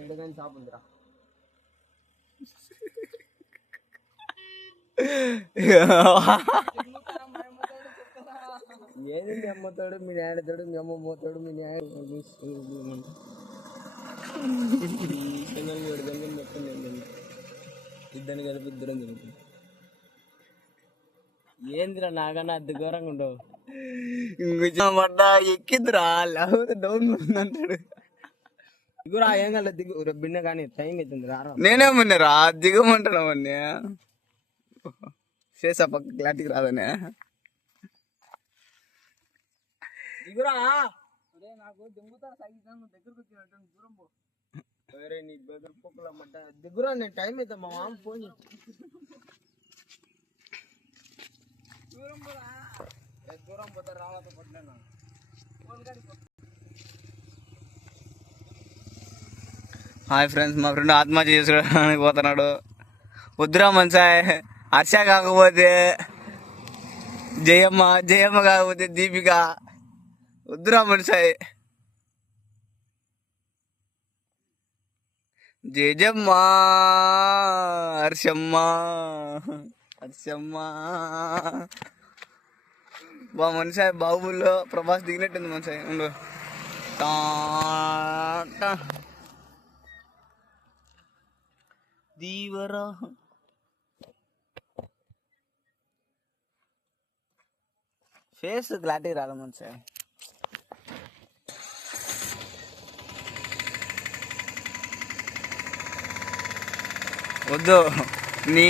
ఇంటికని shop ఉందిరా. ఏది మీ అమ్మతోడు మీ నాయనతోడు మీ అమ్మ పోతాడు మీ న్యాయ మొత్తం ఇద్దరిని కలిపి ఇద్దరం జరుగుతుంది. ఏందిరా నాకన్నా అద్దె ఘోరంగా ఉండవు. ఎక్కిద్దురా లేకపోతే డౌన్ అంటాడు. దిగురా ఏం కల దిగు బిన్న కానీ టైం అవుతుంది రారా. నేనేమన్నారా దిగమంటాను అవన్నీ చేసా పక్క క్లాటికి రాదనే దిగురా. నాకు దింగుతా సాగిస్తాను దగ్గరకు వచ్చినట్టు దూరం పో. వేరే నీ దగ్గర పొక్కలమ్మంట దిగురా. నేను టైం అవుతా మా మామ ఫోన్ దూరం పోరా. దూరం పోతా రావతో పట్లేనా ఫోన్ కానీ. హాయ్ ఫ్రెండ్స్, మా ఫ్రెండ్ ఆత్మహత్య చేసుకోవడానికి పోతున్నాడు. వద్దురా మనసాయ్. హర్ష కాకపోతే జయమ్మ, జయమ్మ కాకపోతే దీపిక. వద్దురా మనసాయ్. జయజమ్మ, హర్షమ్మ, హర్షమ్మ. బా మనసాయ్ బాహుబలిలో ప్రభాస్ దిగినట్టుంది మనసాయ్. ఉండు దీవరా. ఫేస్ క్లారిటీ రాదు మంచిగా. వద్దు నీ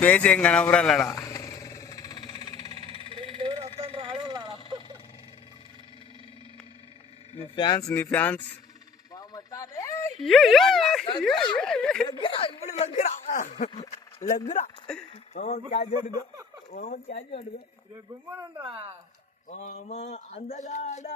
ఫేస్ ఏం కనపరాలడా. నీ ఫ్యాన్స్ లగ్గురా అందగాడ